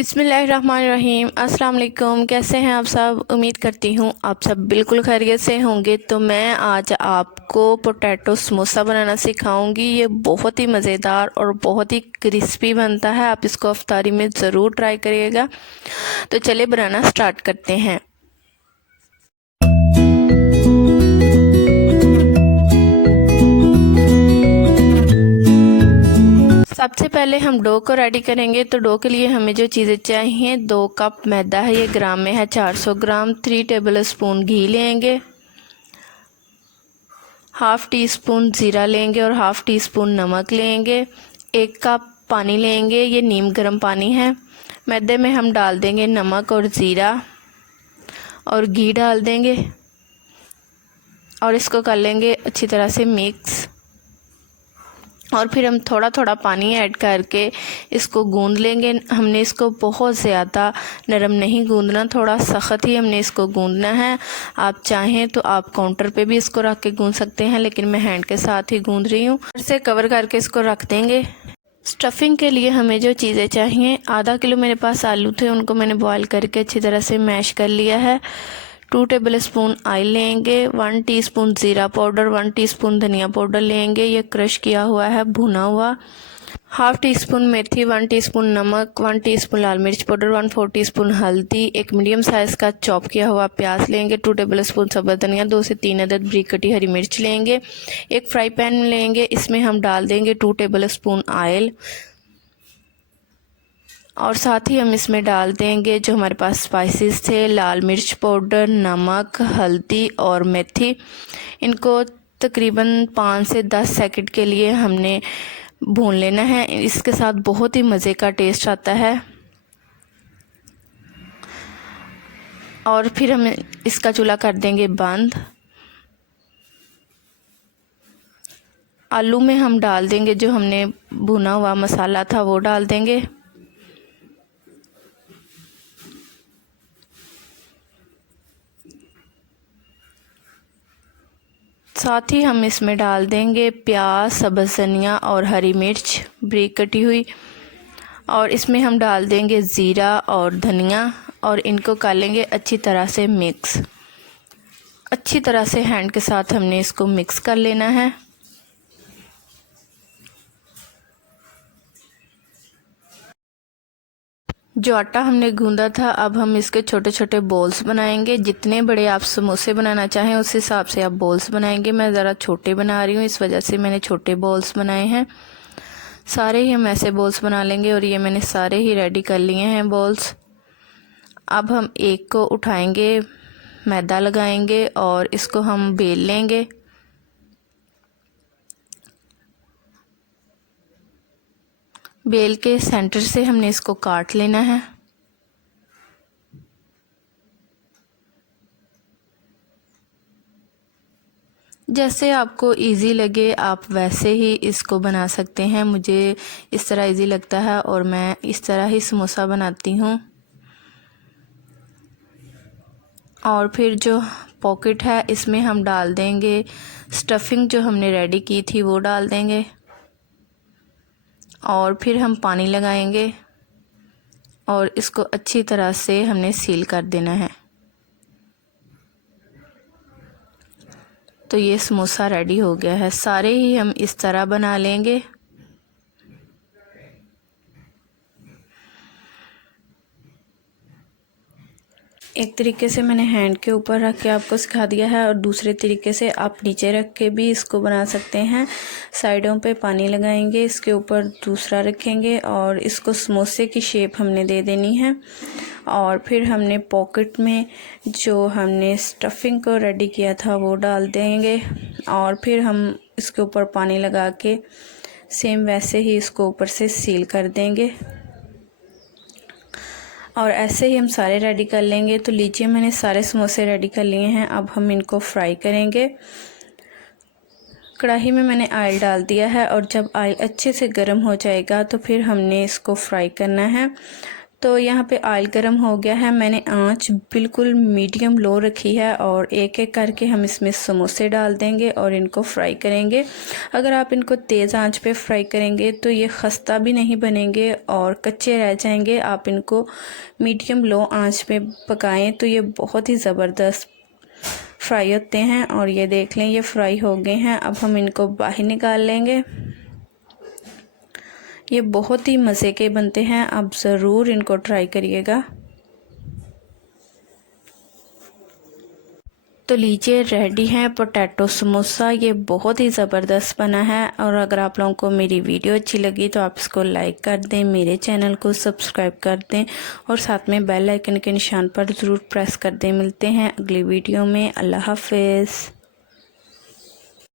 बिस्मिल्लाहिर्रहमानिर्रहीम। अस्सलाम वालेकुम। कैसे हैं आप सब? उम्मीद करती हूँ आप सब बिल्कुल खैरियत से होंगे। तो मैं आज आपको पोटैटो समोसा बनाना सिखाऊंगी। ये बहुत ही मज़ेदार और बहुत ही क्रिस्पी बनता है। आप इसको अफ्तारी में ज़रूर ट्राई करिएगा। तो चलिए बनाना स्टार्ट करते हैं। सबसे पहले हम डो को रेडी करेंगे। तो डो के लिए हमें जो चीज़ें चाहिए, 2 कप मैदा है, ये ग्राम में है 400 ग्राम। 3 टेबल स्पून घी लेंगे, हाफ़ टी स्पून ज़ीरा लेंगे और हाफ़ टी स्पून नमक लेंगे। 1 कप पानी लेंगे, ये नीम गर्म पानी है। मैदे में हम डाल देंगे नमक और ज़ीरा और घी डाल देंगे और इसको कर लेंगे अच्छी तरह से मिक्स। और फिर हम थोड़ा थोड़ा पानी ऐड करके इसको गूंद लेंगे। हमने इसको बहुत ज़्यादा नरम नहीं गूंदना, थोड़ा सख्त ही हमने इसको गूंदना है। आप चाहें तो आप काउंटर पे भी इसको रख के गूंद सकते हैं, लेकिन मैं हैंड के साथ ही गूंद रही हूँ। इसे कवर करके इसको रख देंगे। स्टफिंग के लिए हमें जो चीज़ें चाहिए, आधा किलो मेरे पास आलू थे, उनको मैंने बॉईल करके अच्छी तरह से मैश कर लिया है। 2 टेबल स्पून ऑयल लेंगे, 1 टीस्पून ज़ीरा पाउडर, 1 टीस्पून धनिया पाउडर लेंगे, ये क्रश किया हुआ है, भुना हुआ। हाफ़ टी स्पून मेथी, 1 टीस्पून नमक, 1 टीस्पून लाल मिर्च पाउडर, 1/4 टीस्पून हल्दी, एक मीडियम साइज़ का चॉप किया हुआ प्याज लेंगे, 2 टेबल स्पून सब्ज़ धनिया, 2 से 3 अदद बारीक कटी हरी मिर्च लेंगे। एक फ्राई पैन लेंगे, इसमें हम डाल देंगे 2 टेबल स्पून ऑयल और साथ ही हम इसमें डाल देंगे जो हमारे पास स्पाइसेस थे, लाल मिर्च पाउडर, नमक, हल्दी और मेथी। इनको तकरीबन 5 से 10 सेकंड के लिए हमने भून लेना है। इसके साथ बहुत ही मज़े का टेस्ट आता है। और फिर हम इसका चूल्हा कर देंगे बंद। आलू में हम डाल देंगे जो हमने भुना हुआ मसाला था, वो डाल देंगे। साथ ही हम इसमें डाल देंगे प्याज, सब्ज़ धनिया और हरी मिर्च बारीक कटी हुई। और इसमें हम डाल देंगे ज़ीरा और धनिया और इनको कर लेंगे अच्छी तरह से मिक्स। अच्छी तरह से हैंड के साथ हमने इसको मिक्स कर लेना है। जो आटा हमने गूंदा था, अब हम इसके छोटे छोटे बॉल्स बनाएंगे। जितने बड़े आप समोसे बनाना चाहें उस हिसाब से आप बॉल्स बनाएंगे। मैं ज़रा छोटे बना रही हूँ, इस वजह से मैंने छोटे बॉल्स बनाए हैं। सारे ही हम ऐसे बॉल्स बना लेंगे और ये मैंने सारे ही रेडी कर लिए हैं बॉल्स। अब हम एक को उठाएंगे, मैदा लगाएंगे और इसको हम बेल लेंगे। बेल के सेंटर से हमने इसको काट लेना है। जैसे आपको इजी लगे आप वैसे ही इसको बना सकते हैं। मुझे इस तरह इजी लगता है और मैं इस तरह ही समोसा बनाती हूँ। और फिर जो पॉकेट है इसमें हम डाल देंगे स्टफिंग जो हमने रेडी की थी, वो डाल देंगे और फिर हम पानी लगाएंगे और इसको अच्छी तरह से हमने सील कर देना है। तो ये समोसा रेडी हो गया है। सारे ही हम इस तरह बना लेंगे। एक तरीके से मैंने हैंड के ऊपर रख के आपको सिखा दिया है और दूसरे तरीके से आप नीचे रख के भी इसको बना सकते हैं। साइडों पे पानी लगाएंगे, इसके ऊपर दूसरा रखेंगे और इसको समोसे की शेप हमने दे देनी है। और फिर हमने पॉकेट में जो हमने स्टफिंग को रेडी किया था वो डाल देंगे और फिर हम इसके ऊपर पानी लगा के सेम वैसे ही इसको ऊपर से सील कर देंगे। और ऐसे ही हम सारे रेडी कर लेंगे। तो लीजिए मैंने सारे समोसे रेडी कर लिए हैं। अब हम इनको फ्राई करेंगे। कढ़ाई में मैंने ऑयल डाल दिया है और जब ऑयल अच्छे से गर्म हो जाएगा तो फिर हमने इसको फ्राई करना है। तो यहाँ पे ऑयल गर्म हो गया है, मैंने आंच बिल्कुल मीडियम लो रखी है और एक एक करके हम इसमें समोसे डाल देंगे और इनको फ्राई करेंगे। अगर आप इनको तेज़ आंच पे फ्राई करेंगे तो ये खस्ता भी नहीं बनेंगे और कच्चे रह जाएंगे। आप इनको मीडियम लो आंच पे पकाएं तो ये बहुत ही ज़बरदस्त फ्राई होते हैं। और ये देख लें ये फ्राई हो गए हैं। अब हम इनको बाहर निकाल लेंगे। ये बहुत ही मज़े के बनते हैं, आप ज़रूर इनको ट्राई करिएगा। तो लीजिए रेडी है पोटैटो समोसा। ये बहुत ही ज़बरदस्त बना है। और अगर आप लोगों को मेरी वीडियो अच्छी लगी तो आप इसको लाइक कर दें, मेरे चैनल को सब्सक्राइब कर दें और साथ में बेल आइकन के निशान पर ज़रूर प्रेस कर दें। मिलते हैं अगली वीडियो में। अल्लाह हाफ़िज़।